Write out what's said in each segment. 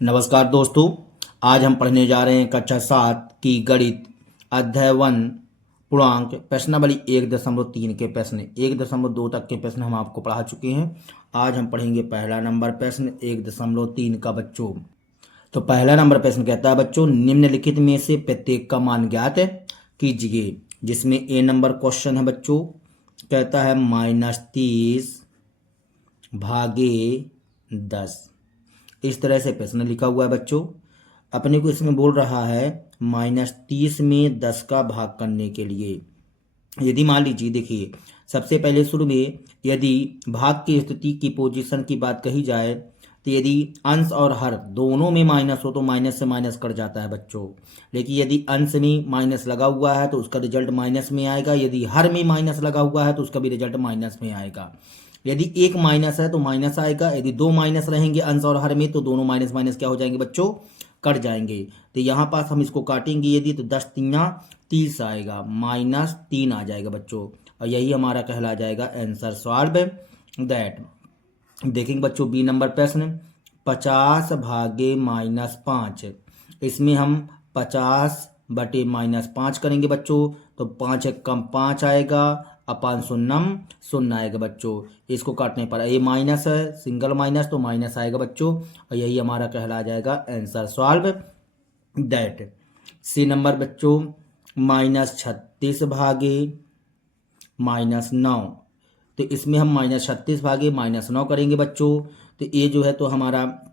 नमस्कार दोस्तों। आज हम पढ़ने जा रहे हैं कक्षा 7 की गणित अध्याय 1 पूर्णांक प्रश्नावली 1.3 के प्रश्न 1.2 तक के प्रश्न हम आपको पढ़ा चुके हैं। आज हम पढ़ेंगे पहला नंबर प्रश्न 1.3 का बच्चों। तो पहला नंबर प्रश्न कहता है बच्चों, निम्नलिखित में से प्रत्येक का मान ज्ञात कीजिए। जिसमें ए नंबर क्वेश्चन है बच्चों, कहता है -30 भागे 10। इस तरह से प्रश्न लिखा हुआ है बच्चों। अपने को इसमें बोल रहा है -30 में 10 का भाग करने के लिए। यदि मान लीजिए, देखिए सबसे पहले शुरू में यदि भाग की स्थिति की पोजीशन की बात कही जाए तो यदि अंश और हर दोनों में माइनस हो तो माइनस से माइनस कट जाता है बच्चों। लेकिन यदि अंश में माइनस लगा हुआ है तो उसका रिजल्ट माइनस में आएगा। यदि हर में माइनस लगा हुआ है तो उसका भी रिजल्ट माइनस में आएगा। यदि एक माइनस है तो माइनस आएगा। यदि दो माइनस रहेंगे अंश और हर में तो दोनों माइनस माइनस क्या हो जाएंगे बच्चों, कट जाएंगे। तो यहाँ पास हम इसको काटेंगे यदि तो 10 तिया 30 आएगा, -3 आ जाएगा बच्चों। और यही हमारा कहला जाएगा आंसर सॉल्व दैट। देखेंगे बच्चों बी नंबर प्रश्न 50 भागे -5। इसमें हम 50 बटे -5 करेंगे बच्चों। तो 5 एक कम 5 आएगा, अपान शून्यम 0 आएगा बच्चों। इसको काटने पर ये माइनस है, सिंगल माइनस तो माइनस आएगा बच्चों। और यही हमारा कहला जाएगा answer solve that. C number बच्चों -36 भागे -9। तो इसमें हम -36 भागे -9 करेंगे बच्चों। तो ये जो है तो हमारा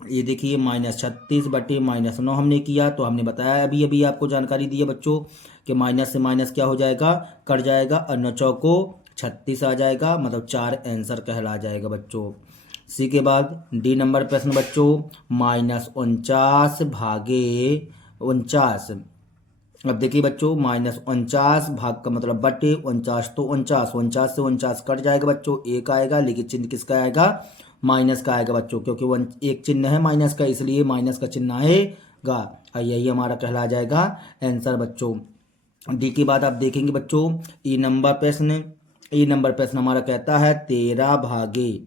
ये देखिए -36 बटे -9 हमने किया। तो हमने बताया अभी अभी आपको जानकारी दी है बच्चों कि माइनस से माइनस क्या हो जाएगा, कट जाएगा और 9 चौको 36 आ जाएगा, मतलब 4 आंसर कहला जाएगा बच्चों। सी के बाद डी नंबर प्रश्न बच्चों -49 भागे 49। अब देखिए बच्चों -49 भाग का मतलब बटे 49, तो 49 से 49 कट जाएगा बच्चों, एक आएगा। लेकिन चिन्ह किसका आएगा, माइनस का आएगा बच्चों, क्योंकि एक चिन्ह है माइनस का, इसलिए माइनस का चिन्ह आएगा। और यही हमारा कहला जाएगा आंसर बच्चों। डी की बात आप देखेंगे बच्चों, ई नंबर प्रश्न हमारा कहता है 13 भागे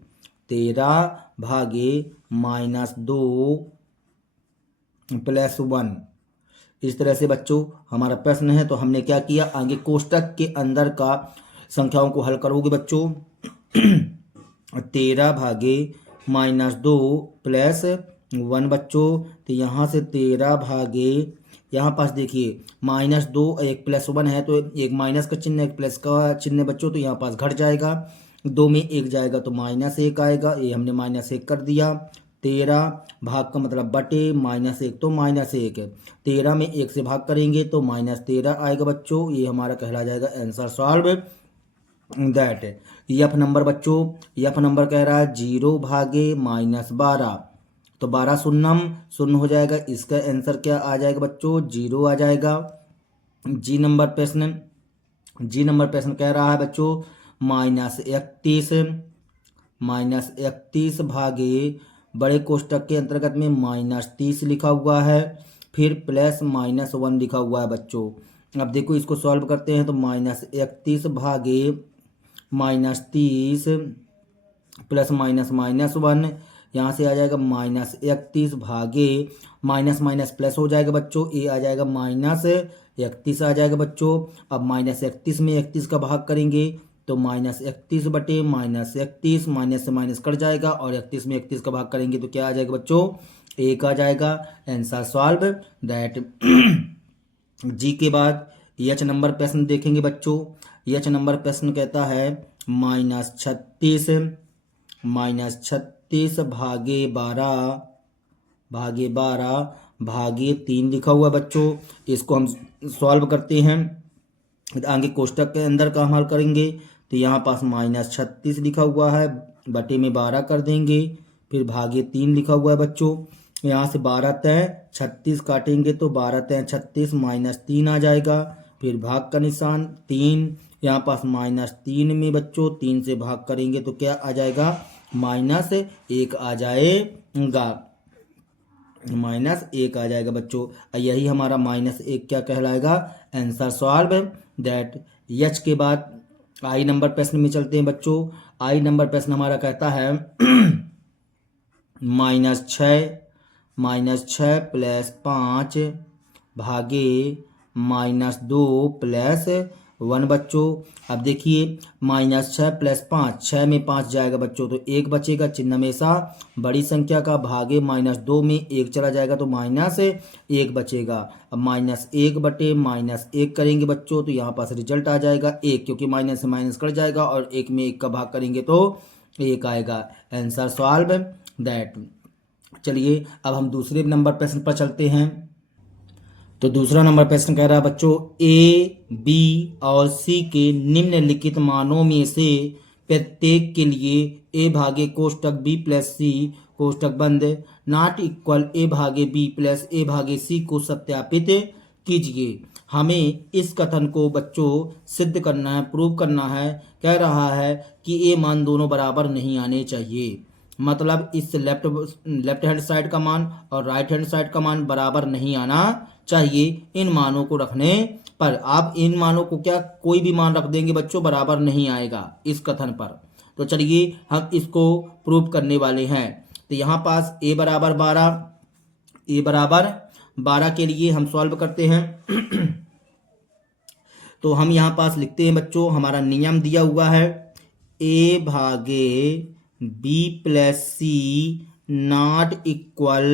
-2 + 1। इस तरह से बच्चों हमारा प्रश्न है। तो हमने क्या किया, आगे कोष्टक के अंदर का संख्याओं को हल करोगे बच्चों। 13 भागे -2 + 1 बच्चों। तो यहाँ से 13 भागे, यहाँ पास देखिए -2 एक +1 है तो एक माइनस का चिन्ह एक प्लस का चिन्ह बच्चों, तो यहाँ पास घट जाएगा। 2 में 1 जाएगा तो -1 आएगा, ये हमने -1 कर दिया। 13 भाग का मतलब बटे -1 तो -1 है। 13 में 1 से भाग करेंगे तो -13 आएगा बच्चों। ये हमारा कहला जाएगा answer solve that. F number बच्चों, यफ नंबर कह रहा है 0 भागे -12। तो 12 शून्यम 0 हो जाएगा, इसका आंसर क्या आ जाएगा बच्चों, 0 आ जाएगा। जी नंबर प्रश्न कह रहा है बच्चों -31 भागे बड़े कोष्टक के अंतर्गत में -30 लिखा हुआ है, फिर +-1 लिखा हुआ है बच्चों। अब देखो इसको सॉल्व करते हैं तो -31 भागे -30 +-1, यहाँ से आ जाएगा -31 भागे माइनस प्लस हो जाएगा बच्चों, ये आ जाएगा -31 आ जाएगा बच्चों। अब -31 में 31 का भाग करेंगे तो -31 बटे -31, माइनस से माइनस कट जाएगा। और 31 में 31 का भाग करेंगे तो क्या आ जाएगा बच्चों, 1 आ जाएगा। Answer solve that. जी के बाद एच नंबर प्रश्न देखेंगे बच्चों। एच नंबर प्रश्न कहता है -36 भागे 12 भागे 3 लिखा हुआ बच्चों। इसको हम सॉल्व करते हैं। आगे कोष्टक के अंदर का हम हल करेंगे तो यहाँ पास -36 लिखा हुआ है, बटे में 12 कर देंगे, फिर भागे 3 लिखा हुआ है बच्चों। यहाँ से 12 तय 36 काटेंगे तो 12 तय 36 -3 आ जाएगा, फिर भाग का निशान 3। यहाँ पास -3 में बच्चों 3 से भाग करेंगे तो क्या आ जाएगा, -1 आ जाएगा, -1 आ जाएगा बच्चों। यही हमारा -1 क्या कहलाएगा, आंसर सॉल्व दैट। यच के बाद आई नंबर प्रश्न में चलते हैं बच्चों। आई नंबर प्रश्न हमारा कहता है -6 -6 + 5 भागे -2 + 1 बच्चों। अब देखिए -6 + 5, 6 में 5 जाएगा बच्चों तो 1 बचेगा, चिन्ह हमेशा बड़ी संख्या का, भागे -2 में 1 चला जाएगा तो -1 बचेगा। अब -1 बटे -1 करेंगे बच्चों तो यहाँ पास रिजल्ट आ जाएगा 1, क्योंकि माइनस से माइनस कट जाएगा और 1 में 1 का भाग करेंगे तो 1 आएगा। Answer solve that. चलिए अब हम दूसरे नंबर प्रश्न पर चलते हैं। तो दूसरा नंबर प्रश्न कह रहा है बच्चों, ए, बी और सी के निम्नलिखित मानों में से प्रत्येक के लिए ए भागे कोष्टक बी प्लस सी कोष्टक बंद नॉट इक्वल ए भागे बी प्लस ए भागे सी को सत्यापित कीजिए। हमें इस कथन को बच्चों सिद्ध करना है, प्रूव करना है। कह रहा है कि ए मान दोनों बराबर नहीं आने चाहिए, मतलब इस लेफ्ट हैंड साइड का मान और राइट हैंड साइड का मान बराबर नहीं आना चाहिए। इन मानों को रखने पर आप इन मानों को क्या कोई भी मान रख देंगे बच्चों, बराबर नहीं आएगा इस कथन पर। तो चलिए हम इसको प्रूव करने वाले हैं। तो यहाँ पास a बराबर 12 के लिए हम सॉल्व करते हैं। तो हम यहाँ पास लिखते हैं बच्चों, हमारा नियम दिया हुआ है a भागे b plus C not equal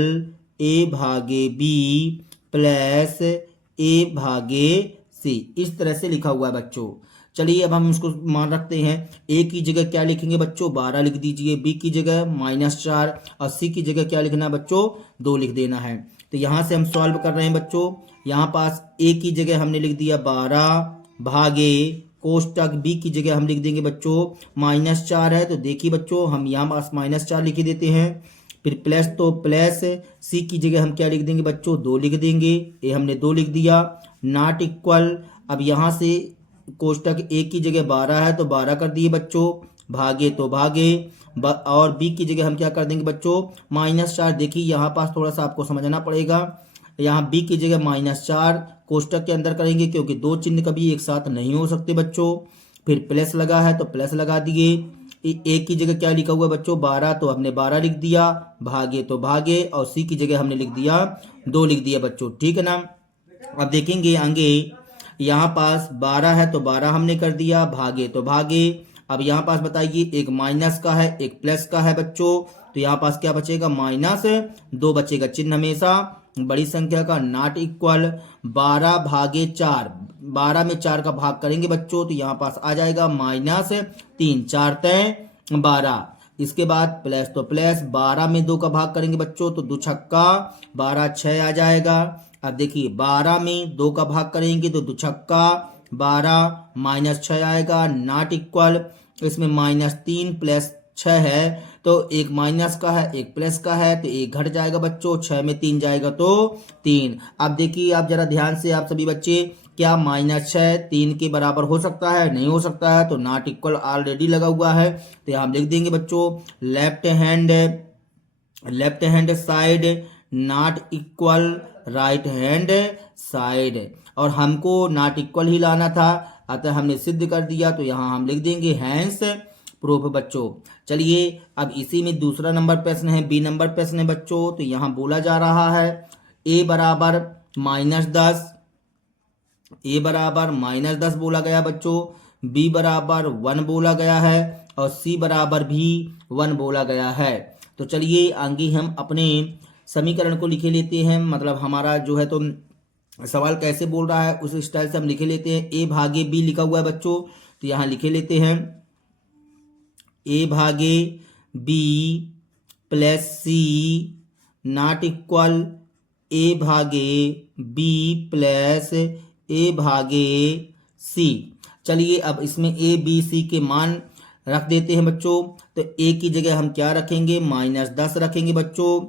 a भागे b प्लस a भागे c, इस तरह से लिखा हुआ है बच्चों। चलिए अब हम इसको मान रखते हैं। a की जगह क्या लिखेंगे बच्चों, 12 लिख दीजिए, b की जगह -4 और c की जगह क्या लिखना है बच्चों, 2 लिख देना है। तो यहाँ से हम सॉल्व कर रहे हैं बच्चों। यहाँ पास a की जगह हमने लिख दिया 12 भागे कोष्टक b की जगह हम लिख देंगे बच्चों -4 है, तो देखिए बच्चों हम यहाँ पास -4 लिख देते हैं। फिर प्लस, तो प्लस सी की जगह हम क्या लिख देंगे बच्चों, 2 लिख देंगे, ये हमने 2 लिख दिया। नॉट इक्वल, अब यहाँ से कोष्टक ए की जगह 12 है तो 12 कर दिए बच्चों, भागे तो भागे, और बी की जगह हम क्या कर देंगे बच्चों -4। देखिए यहाँ पास थोड़ा सा आपको समझना पड़ेगा, यहाँ बी की जगह -4 कोष्टक के अंदर करेंगे क्योंकि 2 चिन्ह कभी एक साथ नहीं हो सकते बच्चों। फिर प्लस लगा है तो प्लस लगा दिए। ए की जगह क्या लिखा हुआ है बच्चों 12, तो हमने 12 लिख दिया, भागे तो भागे, और सी की जगह हमने लिख दिया 2 लिख दिया बच्चों, ठीक है ना। अब देखेंगे आगे, यहाँ पास 12 है तो 12 हमने कर दिया, भागे तो भागे। अब यहाँ पास बताइए एक माइनस का है एक प्लस का है बच्चों, तो यहाँ पास क्या बचेगा -2 बचेगा, चिन्ह हमेशा बड़ी संख्या का। नॉट इक्वल 12 भागे 4, 12 में 4 का भाग करेंगे बच्चों तो यहाँ पास आ जाएगा -3, 4 तय 12। इसके बाद प्लस, तो प्लस 12 में 2 का भाग करेंगे बच्चों तो 2 छक्का 12, 6 आ जाएगा। अब देखिए 12 में 2 का भाग करेंगे तो 2 छक्का 12 -6 आएगा। नॉट इक्वल, इसमें -3 + 6 है तो एक माइनस का है एक प्लस का है तो एक घट जाएगा बच्चों, 6 में 3 जाएगा तो 3। अब देखिए आप जरा ध्यान से, आप सभी बच्चे, क्या -6 3 के बराबर हो सकता है, नहीं हो सकता है। तो नॉट इक्वल ऑलरेडी लगा हुआ है तो यहाँ हम लिख देंगे बच्चों left hand side not equal right hand side, और हमको नॉट इक्वल ही लाना था अतः हमने सिद्ध कर दिया, तो यहाँ हम लिख देंगे हैंस प्रूफ बच्चों। चलिए अब इसी में दूसरा नंबर प्रश्न है, बी नंबर प्रश्न है बच्चों। तो यहाँ बोला जा रहा है a बराबर -10, a बराबर -10 बोला गया बच्चों, b बराबर 1 बोला गया है और c बराबर भी 1 बोला गया है। तो चलिए आगे हम अपने समीकरण को लिखे लेते हैं, मतलब हमारा जो है तो सवाल कैसे बोल रहा है उस स्टाइल से हम लिखे लेते हैं। a भागे b लिखा हुआ है बच्चों, तो यहाँ लिखे लेते हैं a भागे b plus c not equal a भागे b प्लस a भागे c। चलिए अब इसमें a b c के मान रख देते हैं बच्चों। तो a की जगह हम क्या रखेंगे -10 रखेंगे बच्चों,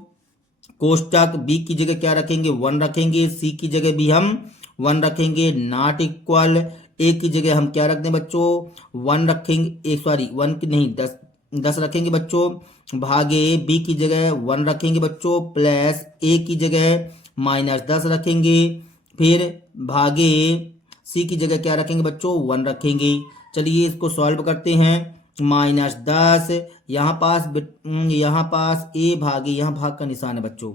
कोष्टक b की जगह क्या रखेंगे 1 रखेंगे, c की जगह भी हम 1 रखेंगे। नॉट इक्वल a की जगह हम क्या रख दें बच्चों 1 रखेंगे, सॉरी 1 की नहीं 10 रखेंगे बच्चों, भागे b की जगह 1 रखेंगे बच्चों, प्लस a की जगह -10 रखेंगे, फिर भागे c की जगह क्या रखेंगे बच्चों 1 रखेंगे। चलिए इसको सॉल्व करते हैं। -10 यहाँ पास a भागे, यहाँ भाग का निशान है बच्चों,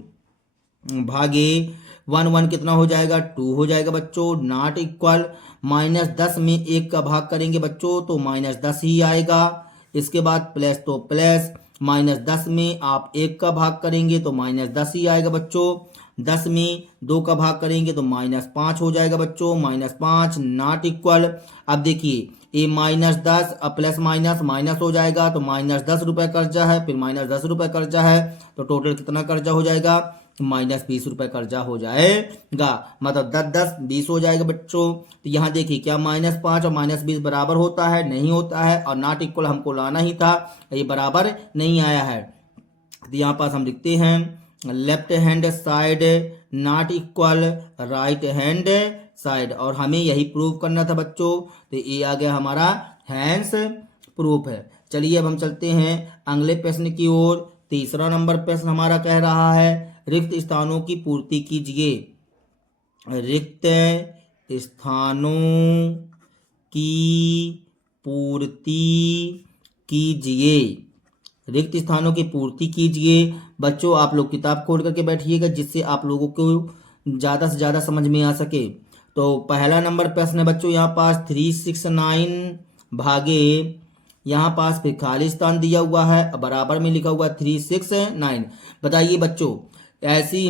भागे 1 कितना हो जाएगा 2 हो जाएगा बच्चों। नॉट इक्वल -10 में 1 का भाग करेंगे बच्चों तो -10 ही आएगा। इसके बाद प्लस तो प्लस, -10 में आप 1 का भाग करेंगे तो -10 ही आएगा बच्चों। 10 में 2 का भाग करेंगे तो -5 हो जाएगा बच्चों। -5 नॉट इक्वल, अब देखिए ये -10 अब प्लस माइनस माइनस हो जाएगा तो -10 रुपये कर्जा है, फिर -10 रुपये कर्जा है तो टोटल कितना कर्जा हो जाएगा -20 रुपये कर्जा हो जाएगा। मतलब 10 20 हो जाएगा बच्चों। तो यहाँ देखिए क्या -5 और -20 बराबर होता है, नहीं होता है, और नॉट इक्वल हमको लाना ही था, ये बराबर नहीं आया है। तो यहाँ पास हम लिखते हैं left hand side not equal right hand side, और हमें यही प्रूव करना था बच्चों। तो ये आ गया हमारा हैंस प्रूफ है। चलिए अब हम चलते हैं अगले प्रश्न की ओर। तीसरा नंबर प्रश्न हमारा कह रहा है रिक्त स्थानों की पूर्ति कीजिए। रिक्त स्थानों की पूर्ति कीजिए। रिक्त स्थानों की पूर्ति कीजिए। बच्चों आप लोग किताब खोल करके बैठिएगा जिससे आप लोगों को ज़्यादा से ज़्यादा समझ में आ सके। तो पहला नंबर प्रश्न है बच्चों यहाँ पास 369 भागे, यहाँ पास फिर खाली स्थान दिया हुआ है, बराबर में लिखा हुआ है 369। बताइए बच्चों ऐसी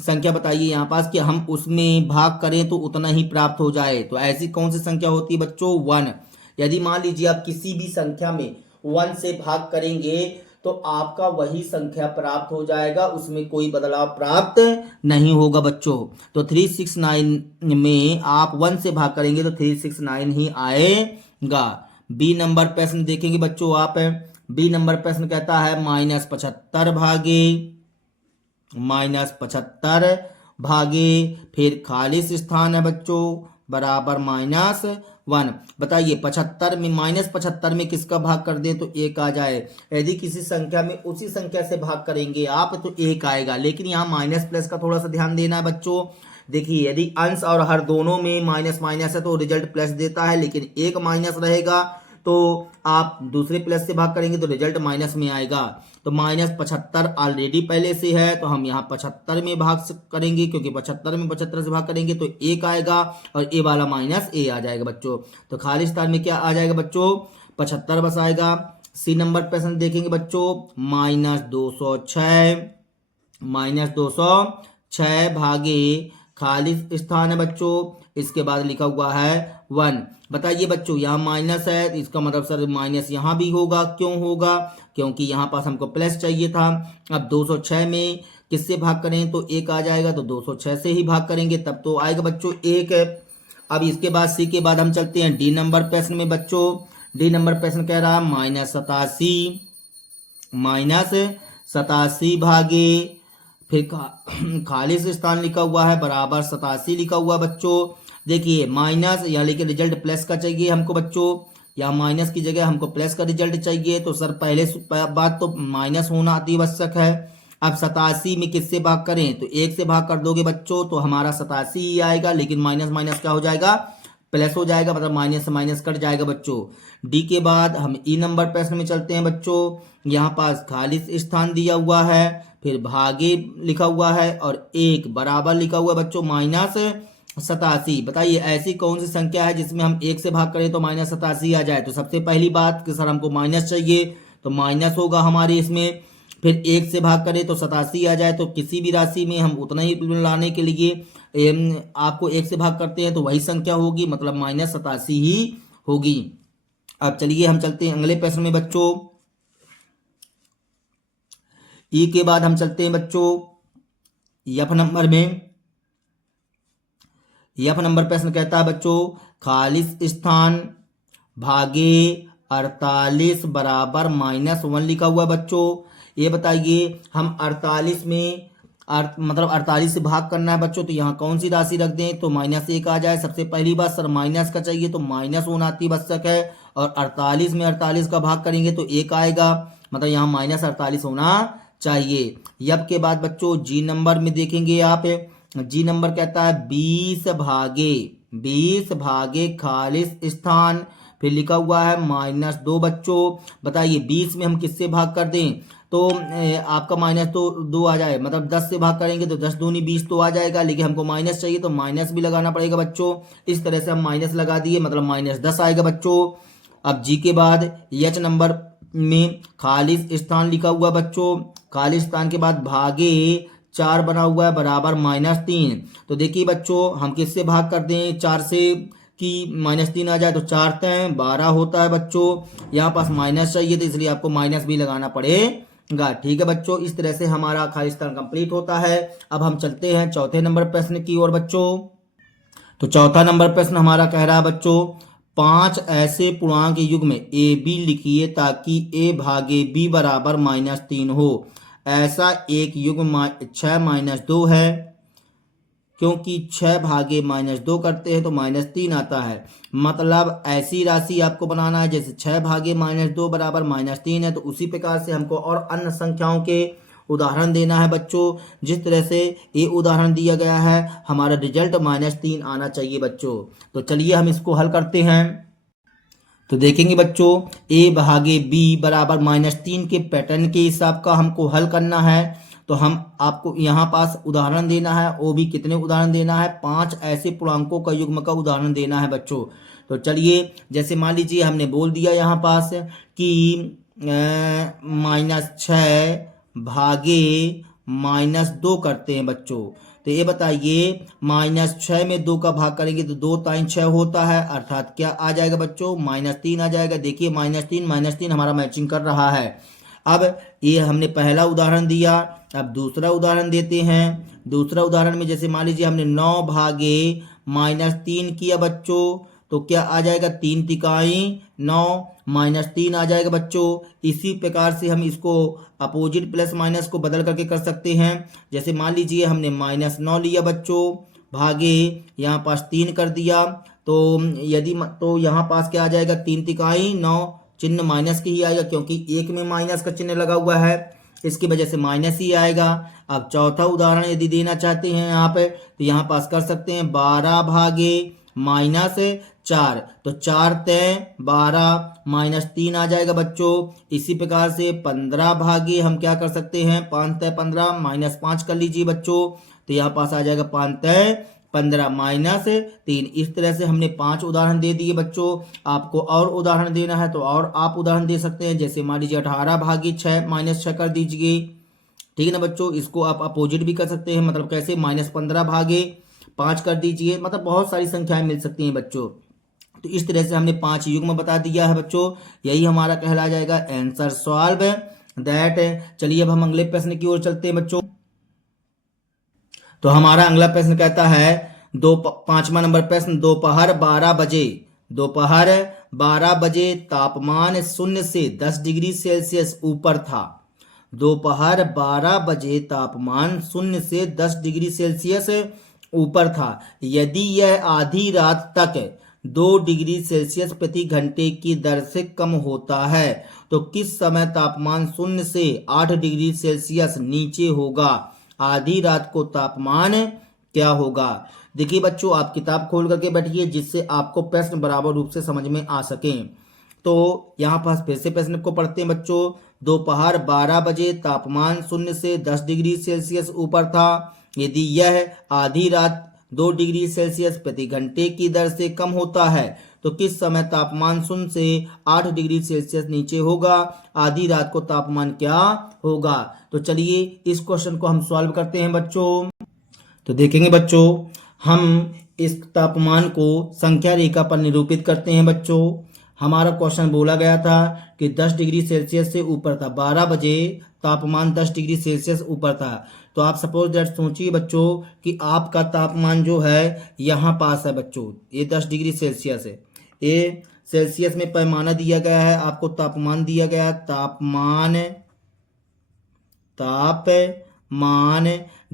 संख्या बताइए यहाँ पास कि हम उसमें भाग करें तो उतना ही प्राप्त हो जाए। तो ऐसी कौन सी संख्या होती है बच्चों 1। यदि मान लीजिए आप किसी भी संख्या में 1 से भाग करेंगे तो आपका वही संख्या प्राप्त हो जाएगा, उसमें कोई बदलाव प्राप्त नहीं होगा बच्चों। तो 369 में आप 1 से भाग करेंगे तो 369 ही आएगा। बी नंबर प्रश्न देखेंगे बच्चों आप। बी नंबर प्रश्न कहता है -75 भागे, -75 भागे फिर खाली स्थान है बच्चों बराबर -1। बताइए 75 में -75 में किसका भाग कर दें तो 1 आ जाए। यदि किसी संख्या में उसी संख्या से भाग करेंगे आप तो 1 आएगा, लेकिन यहाँ माइनस प्लस का थोड़ा सा ध्यान देना है बच्चों। देखिए यदि अंश और हर दोनों में माइनस माइनस है तो रिजल्ट प्लस देता है, लेकिन एक माइनस रहेगा तो आप दूसरे प्लस से भाग करेंगे तो रिजल्ट माइनस में आएगा। तो -75 ऑलरेडी पहले से है तो हम यहाँ 75 में भाग करेंगे, क्योंकि 75 में 75 से भाग करेंगे तो 1 आएगा और ए वाला -a आ जाएगा बच्चों। तो खाली स्थान में क्या आ जाएगा बच्चों 75 बस आएगा। सी नंबर प्रश्न देखेंगे बच्चों -206 भागे खाली स्थान है बच्चों, इसके बाद लिखा हुआ है 1। बताइए बच्चों यहाँ माइनस है, इसका मतलब सर माइनस यहाँ भी होगा, क्यों होगा क्योंकि यहाँ पास हमको प्लस चाहिए था। अब 206 में किससे भाग करें तो 1 आ जाएगा, तो 206 से ही भाग करेंगे तब तो आएगा बच्चों 1। अब इसके बाद सी के बाद हम चलते हैं डी नंबर प्रश्न में बच्चों। डी नंबर प्रश्न कह रहा है -87 भागे फिर खाली स्थान लिखा हुआ है बराबर 87 लिखा हुआ बच्चों। देखिए माइनस यहाँ लेकिन रिजल्ट प्लस का चाहिए हमको बच्चों, या माइनस की जगह हमको प्लस का रिजल्ट चाहिए, तो सर पहले बात तो माइनस होना अति आवश्यक है। अब 87 में किससे भाग करें तो 1 से भाग कर दोगे बच्चों तो हमारा 87 ही आएगा, लेकिन माइनस माइनस क्या हो जाएगा प्लस हो जाएगा, मतलब माइनस से माइनस कट जाएगा बच्चों। डी के बाद हम ई नंबर प्रश्न में चलते हैं बच्चों। यहाँ पास खाली स्थान दिया हुआ है, फिर भागे लिखा हुआ है और 1 बराबर लिखा हुआ है बच्चों -87। बताइए ऐसी कौन सी संख्या है जिसमें हम 1 से भाग करें तो -87 आ जाए। तो सबसे पहली बात कि सर हमको माइनस चाहिए तो माइनस होगा हमारे इसमें, फिर 1 से भाग करें तो 87 आ जाए। तो किसी भी राशि में हम उतना ही लाने के लिए आपको 1 से भाग करते हैं तो वही संख्या होगी, मतलब -87 ही होगी। अब चलिए हम चलते हैं अगले प्रश्न में बच्चों। ई के बाद हम चलते हैं बच्चों एफ नंबर में। एफ नंबर प्रश्न कहता है बच्चों खाली स्थान भागे 48 बराबर -1 लिखा हुआ है बच्चों। ये बताइए हम 48 में मतलब 48 से भाग करना है बच्चों, तो यहाँ कौन सी राशि रख दें तो -1 आ जाए। सबसे पहली बात सर माइनस का चाहिए तो माइनस होना अति आवश्यक है, और 48 में 48 का भाग करेंगे तो 1 आएगा, मतलब यहाँ -48 होना चाहिए। यब के बाद बच्चों जी नंबर में देखेंगे आप। जी नंबर कहता है 20 भागे खाली स्थान, फिर लिखा हुआ है -2 बच्चों। बताइए 20 में हम किससे भाग कर दें तो आपका माइनस तो 2 आ जाए, मतलब 10 से भाग करेंगे तो 10 दूनी 20 तो आ जाएगा, लेकिन हमको माइनस चाहिए तो माइनस भी लगाना पड़ेगा बच्चों। इस तरह से हम माइनस लगा दिए, मतलब -10 आएगा बच्चों। अब जी के बाद एच नंबर में खाली स्थान लिखा हुआ बच्चों, खाली स्थान के बाद भागे 4 बना हुआ है बराबर -3। तो देखिए बच्चों हम किससे भाग कर दें 4 से कि -3 आ जाए, तो 4 तय 12 होता है बच्चों। यहाँ पास माइनस चाहिए तो इसलिए आपको माइनस भी लगाना पड़ेगा। ठीक है बच्चों, इस तरह से हमारा खाली स्थान कंप्लीट होता है। अब हम चलते हैं चौथे नंबर प्रश्न की ओर बच्चों। तो चौथा नंबर प्रश्न हमारा कह रहा है बच्चों, 5 ऐसे पूर्णांक युग्म ए बी लिखिए ताकि ए भागे बी बराबर -3 हो। ऐसा एक युग्म 6 - 2 है, क्योंकि 6 भागे -2 करते हैं तो -3 आता है। मतलब ऐसी राशि आपको बनाना है जैसे 6 भागे -2 बराबर -3 है, तो उसी प्रकार से हमको और अन्य संख्याओं के उदाहरण देना है बच्चों। जिस तरह से ये उदाहरण दिया गया है, हमारा रिजल्ट -3 आना चाहिए बच्चों। तो चलिए हम इसको हल करते हैं। तो देखेंगे बच्चों, a भागे b बराबर -3 के पैटर्न के हिसाब का हमको हल करना है। तो हम आपको यहाँ पास उदाहरण देना है, वो भी कितने उदाहरण देना है, 5 ऐसे पूर्णांकों का युग्म का उदाहरण देना है बच्चों। तो चलिए, जैसे मान लीजिए हमने बोल दिया यहाँ पास कि -6 भागे -2 करते हैं बच्चों। तो ये बताइए, -6 में 2 का भाग करेंगे तो 2 टाइम 6 होता है, अर्थात क्या आ जाएगा बच्चों, -3 आ जाएगा। देखिए -3 हमारा मैचिंग कर रहा है। अब ये हमने पहला उदाहरण दिया, अब दूसरा उदाहरण देते हैं। दूसरा उदाहरण में जैसे मान लीजिए हमने 9 भागे -3 किया बच्चों, तो क्या आ जाएगा, 3 तिकाई 9 -3 आ जाएगा बच्चों। इसी प्रकार से हम इसको अपोजिट प्लस माइनस को बदल करके कर सकते हैं। जैसे मान लीजिए हमने -9 लिया बच्चों, भागे यहाँ पास 3 कर दिया, तो यदि तो यहाँ पास क्या आ जाएगा, 3 तिकाई 9, चिन्ह माइनस की ही आएगा क्योंकि एक में माइनस का चिन्ह लगा हुआ है, इसकी वजह से माइनस ही आएगा। अब चौथा उदाहरण यदि देना चाहते हैं यहाँ पे, तो यहाँ पास कर सकते हैं 12 भागे -4, तो 4 तय 12 -3 आ जाएगा बच्चों। इसी प्रकार से 15 भागे हम क्या कर सकते हैं, 5 तय 15 -5 कर लीजिए बच्चों, तो यहाँ पास आ जाएगा 5 तय 15 -3। इस तरह से हमने 5 उदाहरण दे दिए बच्चों। आपको और उदाहरण देना है तो और आप उदाहरण दे सकते हैं। जैसे मान लीजिए 18 भागे 6 -6 कर दीजिए, ठीक है ना बच्चों। इसको आप अपोजिट भी कर सकते हैं, मतलब कैसे, -15 भागे 5 कर दीजिए, मतलब बहुत सारी संख्याएं मिल सकती हैं बच्चों। तो इस तरह से हमने 5 युग्म बता दिया है बच्चों, यही हमारा कहला जाएगा आंसर सॉल्व दैट। चलिए अब हम अगले प्रश्न की ओर चलते हैं बच्चों। तो हमारा अगला प्रश्न कहता है, 5वां नंबर प्रश्न, दोपहर 12 बजे तापमान 0 से 10 डिग्री सेल्सियस ऊपर था। दोपहर 12 बजे तापमान 0 से 10 डिग्री सेल्सियस ऊपर था। यदि यह आधी रात तक 2 डिग्री सेल्सियस प्रति घंटे की दर से कम होता है, तो किस समय तापमान 0 से 8 डिग्री सेल्सियस नीचे होगा। आधी रात को तापमान क्या होगा। देखिए बच्चों, आप किताब खोल करके बैठिए जिससे आपको प्रश्न बराबर रूप से समझ में आ सके। तो यहाँ पास फिर से प्रश्न को पढ़ते हैं बच्चों। दोपहर 12 बजे तापमान 0 से 10 डिग्री सेल्सियस ऊपर था। यदि यह आधी रात 2 डिग्री सेल्सियस प्रति घंटे की दर से कम होता है, तो किस समय तापमान 0 से 8 डिग्री सेल्सियस नीचे होगा। आधी रात को तापमान क्या होगा। तो चलिए इस क्वेश्चन को हम सॉल्व करते हैं बच्चों। तो देखेंगे बच्चों, हम इस तापमान को संख्या रेखा पर निरूपित करते हैं बच्चों। हमारा क्वेश्चन बोला गया था कि 10 डिग्री सेल्सियस से ऊपर था, 12 बजे तापमान 10 डिग्री सेल्सियस ऊपर था। तो आप सपोज दैट सोचिए बच्चों कि आपका तापमान जो है यहाँ पास है बच्चों, ये 10 डिग्री सेल्सियस है। ये सेल्सियस में पैमाना दिया गया है, आपको तापमान दिया गया, तापमान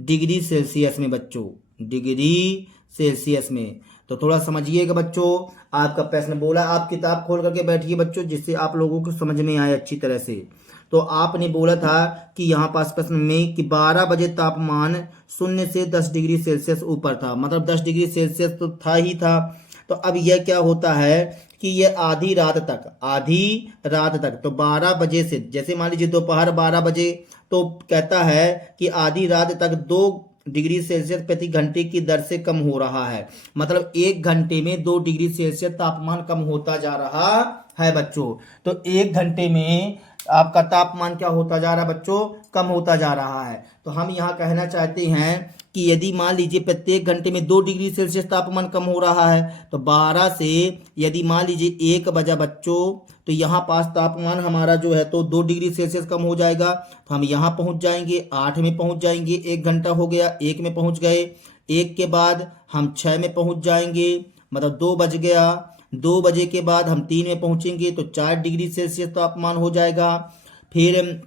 डिग्री सेल्सियस में बच्चों, डिग्री सेल्सियस में। तो थोड़ा समझिएगा बच्चों, आपका प्रश्न बोला, आप किताब खोल करके बैठिए बच्चों जिससे आप लोगों को समझ में आए अच्छी तरह से। तो आपने बोला था कि यहाँ पास प्रश्न में कि 12 बजे तापमान 0 से 10 डिग्री सेल्सियस ऊपर था, मतलब 10 डिग्री सेल्सियस तो था ही था, तो अब यह क्या होता है कि यह आधी रात तक तो 12 बजे से, जैसे मान लीजिए दोपहर 12 बजे, तो कहता है कि आधी रात तक 2 डिग्री सेल्सियस प्रति घंटे की दर से कम हो रहा है। मतलब 1 घंटे में 2 डिग्री सेल्सियस तापमान कम होता जा रहा है बच्चों। तो 1 घंटे में आपका तापमान क्या होता जा रहा है बच्चों, कम होता जा रहा है। तो हम यहाँ कहना चाहते हैं कि यदि मान लीजिए प्रत्येक घंटे में 2 डिग्री सेल्सियस तापमान कम हो रहा है, तो 12 से यदि मान लीजिए 1 बजा बच्चों, तो यहाँ पास तापमान हमारा जो है तो 2 डिग्री सेल्सियस कम हो जाएगा। तो हम यहाँ पहुँच जाएंगे, 8 में पहुँच जाएंगे, 1 घंटा हो गया, 1 में पहुँच गए, 1 के बाद हम 6 में पहुँच जाएंगे, मतलब 2 बज गया, 2 बजे के बाद हम 3 में पहुँचेंगे तो 4 डिग्री सेल्सियस तापमान हो जाएगा। फिर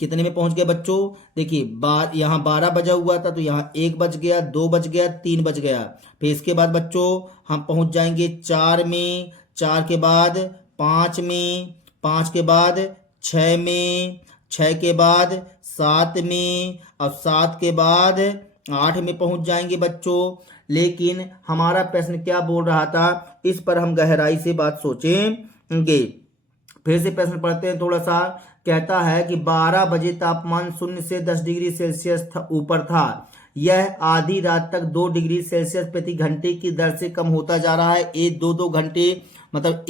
कितने में पहुंच गए बच्चों, देखिए यहाँ 12 बजा हुआ था, तो यहाँ 1 बज गया, 2 बज गया, 3 बज गया। फिर इसके बाद बच्चों हम पहुंच जाएंगे 4 में, 4 के बाद 5 में, 5 के बाद 6 में, 6 के बाद 7 में, और 7 के बाद 8 में पहुंच जाएंगे बच्चों। लेकिन हमारा प्रश्न क्या बोल रहा था, इस पर हम गहराई से बात सोचेंगे। फिर से प्रश्न पढ़ते हैं थोड़ा सा। कहता है कि 12 बजे तापमान 0 से 10 डिग्री सेल्सियस ऊपर था। यह आधी रात तक 2 डिग्री सेल्सियस प्रति घंटे की दर से कम होता जा रहा है। ये 2-2 घंटे मतलब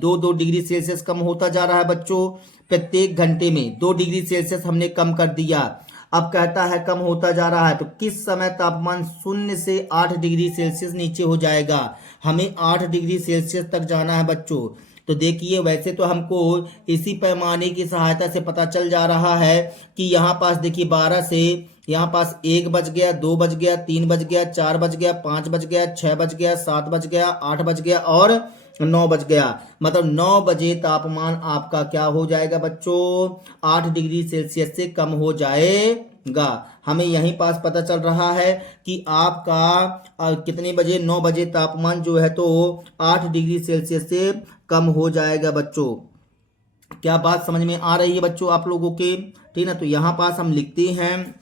2-2 डिग्री सेल्सियस कम होता जा रहा है बच्चों। प्रत्येक घंटे में 2 डिग्री सेल्सियस हमने कम कर दिया। अब कहता है कम होता जा रहा है, तो किस समय तापमान 0 से 8 डिग्री सेल्सियस नीचे हो जाएगा। हमें 8 डिग्री सेल्सियस तक जाना है बच्चों। तो देखिए वैसे तो हमको इसी पैमाने की सहायता से पता चल जा रहा है कि यहाँ पास देखिए 12 से यहाँ पास 1 बज गया, 2 बज गया, 3 बज गया, 4 बज गया, 5 बज गया, 6 बज गया, 7 बज गया, 8 बज गया और 9 बज गया। मतलब 9 बजे तापमान आपका क्या हो जाएगा बच्चों, 8 डिग्री सेल्सियस से कम हो जाएगा। हमें यहीं पास पता चल रहा है कि आपका कितने बजे, 9 बजे तापमान जो है तो 8 डिग्री सेल्सियस से कम हो जाएगा बच्चों। क्या बात समझ में आ रही है बच्चों आप लोगों के, ठीक ना। तो यहाँ पास हम लिखते हैं,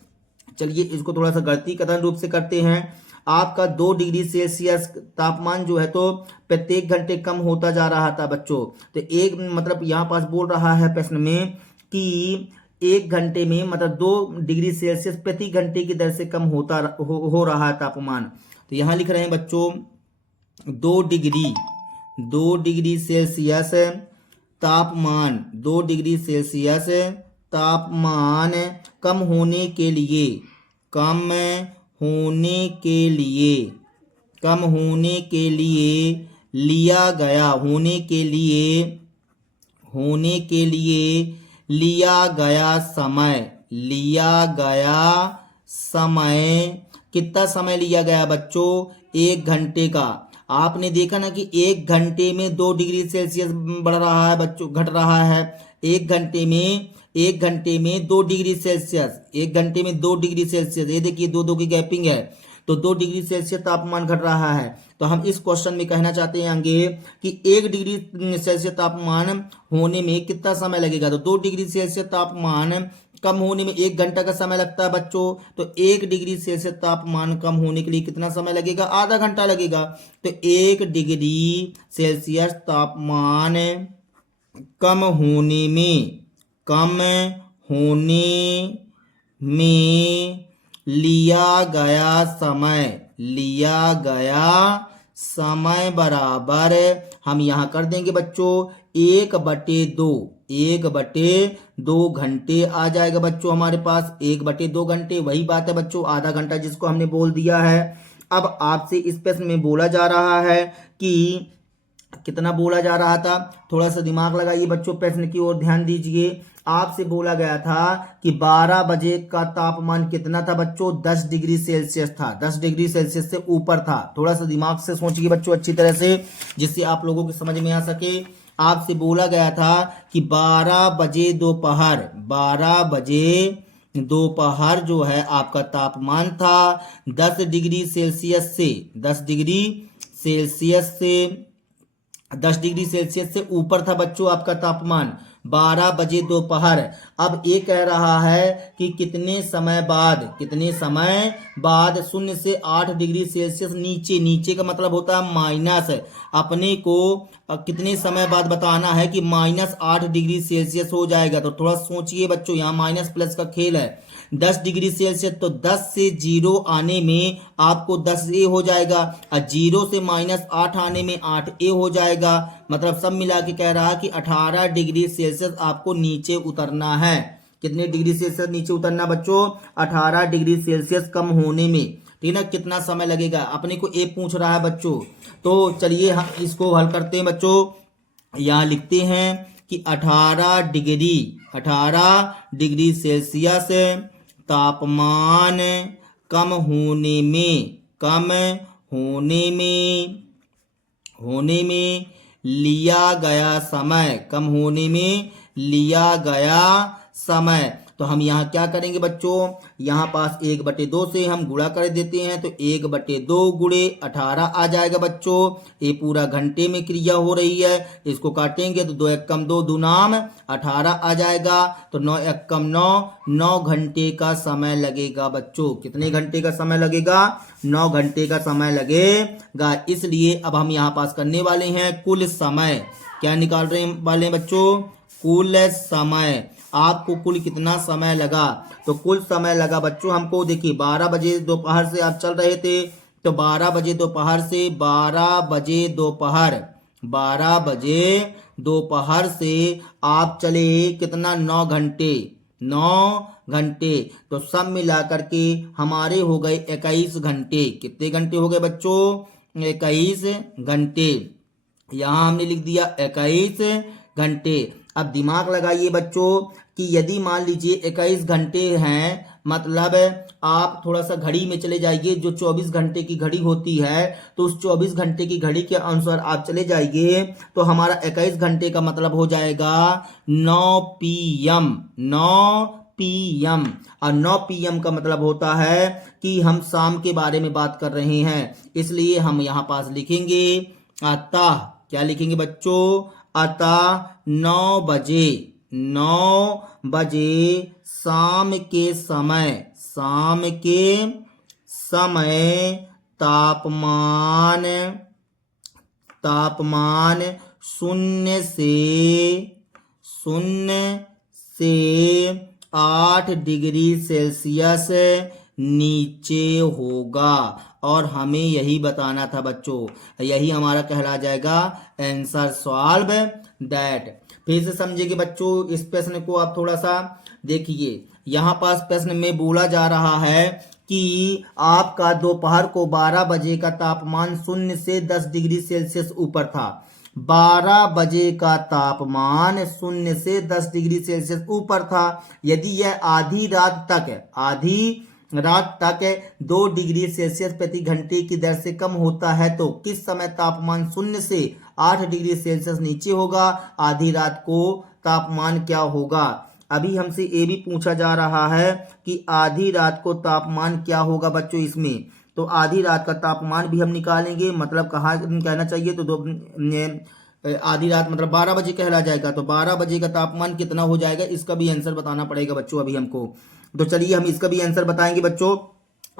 चलिए इसको थोड़ा सा गणितीय कथन रूप से करते हैं। आपका 2 डिग्री सेल्सियस तापमान जो है तो प्रत्येक घंटे कम होता जा रहा था बच्चों। तो एक मतलब यहाँ पास बोल रहा है प्रश्न में कि 1 घंटे में मतलब 2 डिग्री सेल्सियस प्रति घंटे की दर से कम हो रहा है तापमान। तो यहाँ लिख रहे हैं बच्चों 2 डिग्री सेल्सियस तापमान, 2 डिग्री सेल्सियस तापमान कम होने के लिए लिया गया समय कितना समय लिया गया बच्चों, 1 घंटे का। आपने देखा ना कि 1 घंटे में 2 डिग्री सेल्सियस बढ़ रहा है बच्चों, घट रहा है। 1 घंटे में 2 डिग्री सेल्सियस, 1 घंटे में 2 डिग्री सेल्सियस, ये देखिए 2-2 की गैपिंग है, तो 2 डिग्री सेल्सियस तापमान घट रहा है। तो हम इस क्वेश्चन में कहना चाहते हैं आगे कि 1 डिग्री सेल्सियस तापमान होने में कितना समय लगेगा। तो 2 डिग्री सेल्सियस तापमान कम होने में 1 घंटा का समय लगता है बच्चों। तो 1 डिग्री सेल्सियस तापमान कम होने के लिए कितना समय लगेगा, आधा घंटा लगेगा। तो 1 डिग्री सेल्सियस तापमान कम होने में लिया गया समय बराबर, हम यहाँ कर देंगे बच्चों 1/2 घंटे आ जाएगा बच्चों हमारे पास। 1/2 घंटे, वही बात है बच्चों, आधा घंटा जिसको हमने बोल दिया है। अब आपसे इस प्रश्न में बोला जा रहा है कि कितना बोला जा रहा था, थोड़ा सा दिमाग लगाइए बच्चों, प्रश्न की ओर ध्यान दीजिए। आपसे बोला गया था कि 12 बजे का तापमान कितना था बच्चों, 10 डिग्री सेल्सियस था, 10 डिग्री सेल्सियस से ऊपर था। थोड़ा सा दिमाग से सोचिए बच्चों अच्छी तरह से, जिससे आप लोगों को समझ में आ सके। आपसे बोला गया था कि 12 बजे दोपहर जो है आपका तापमान था 10 डिग्री सेल्सियस से ऊपर था बच्चों आपका तापमान। 12 बजे दोपहर। अब ये कह रहा है कि कितने समय बाद 0 से 8 डिग्री सेल्सियस नीचे, नीचे का मतलब होता है माइनस। अपने को कितने समय बाद बताना है कि -8 डिग्री सेल्सियस हो जाएगा। तो थोड़ा सोचिए बच्चों, यहाँ माइनस प्लस का खेल है। 10 डिग्री सेल्सियस, तो 10 से 0 आने में आपको 10A हो जाएगा, और 0 से -8 आने में 8A हो जाएगा। मतलब सब मिला के कह रहा है कि 18 डिग्री सेल्सियस आपको नीचे उतरना है। कितने डिग्री सेल्सियस नीचे उतरना बच्चों? 18 डिग्री सेल्सियस कम होने में। ठीक है ना? कितना समय लगेगा अपने को ए पूछ रहा है बच्चों। तो चलिए हम इसको हल करते हैं बच्चों। यहाँ लिखते हैं कि 18 डिग्री सेल्सियस तापमान कम होने में लिया गया समय। तो हम यहाँ क्या करेंगे बच्चों? यहाँ पास 1/2 से हम गुणा कर देते हैं, तो 1/2 गुणे 18 आ जाएगा बच्चों। ये पूरा घंटे में क्रिया हो रही है। इसको काटेंगे तो 2 एकम 2 दूनाम 18 आ जाएगा। तो 9 एकम 9 घंटे का समय लगेगा बच्चों। कितने घंटे का समय लगेगा? 9 घंटे का समय लगेगा। इसलिए अब हम यहाँ पास करने वाले हैं कुल समय। क्या निकाल रहे वाले हैं बच्चों? कुल समय। आपको कुल कितना समय लगा? तो कुल समय लगा बच्चों हमको, देखिए 12 बजे दोपहर से आप चल रहे थे, तो 12 बजे दोपहर से आप चले कितना? 9 घंटे। तो सब मिला करके हमारे हो गए 21 घंटे। कितने घंटे हो गए बच्चों? 21 घंटे। यहाँ हमने लिख दिया 21 घंटे। अब दिमाग लगाइए बच्चों कि यदि मान लीजिए 21 घंटे हैं, मतलब आप थोड़ा सा घड़ी में चले जाइए, जो 24 घंटे की घड़ी होती है, तो उस 24 घंटे की घड़ी के अनुसार आप चले जाइए, तो हमारा 21 घंटे का मतलब हो जाएगा 9 PM। और 9 PM का मतलब होता है कि हम शाम के बारे में बात कर रहे हैं। इसलिए हम यहाँ पास लिखेंगे अतः, क्या लिखेंगे बच्चों? अतः 9 बजे शाम के समय तापमान 0 से 8 डिग्री सेल्सियस नीचे होगा। और हमें यही बताना था बच्चों, यही हमारा कहला जाएगा आंसर। Solve that. फिर से समझिए बच्चों इस प्रश्न को आप थोड़ा सा देखिए। यहाँ पास प्रश्न में बोला जा रहा है कि आपका दोपहर को 12 बजे का तापमान 0 से 10 डिग्री सेल्सियस ऊपर था। 12 बजे का तापमान 0 से 10 डिग्री सेल्सियस ऊपर था। यदि यह आधी रात तक 2 डिग्री सेल्सियस प्रति घंटे की दर से कम होता है, तो किस समय तापमान 0 से 8 डिग्री सेल्सियस नीचे होगा? आधी रात को तापमान क्या होगा? अभी हमसे ये भी पूछा जा रहा है कि आधी रात को तापमान क्या होगा बच्चों इसमें। तो आधी रात का तापमान भी हम निकालेंगे, मतलब कहाँ कहना चाहिए, तो आधी रात मतलब 12 बजे कहला जाएगा। तो 12 बजे का तापमान कितना हो जाएगा, इसका भी आंसर बताना पड़ेगा बच्चों अभी हमको। तो चलिए हम इसका भी आंसर बताएंगे बच्चों।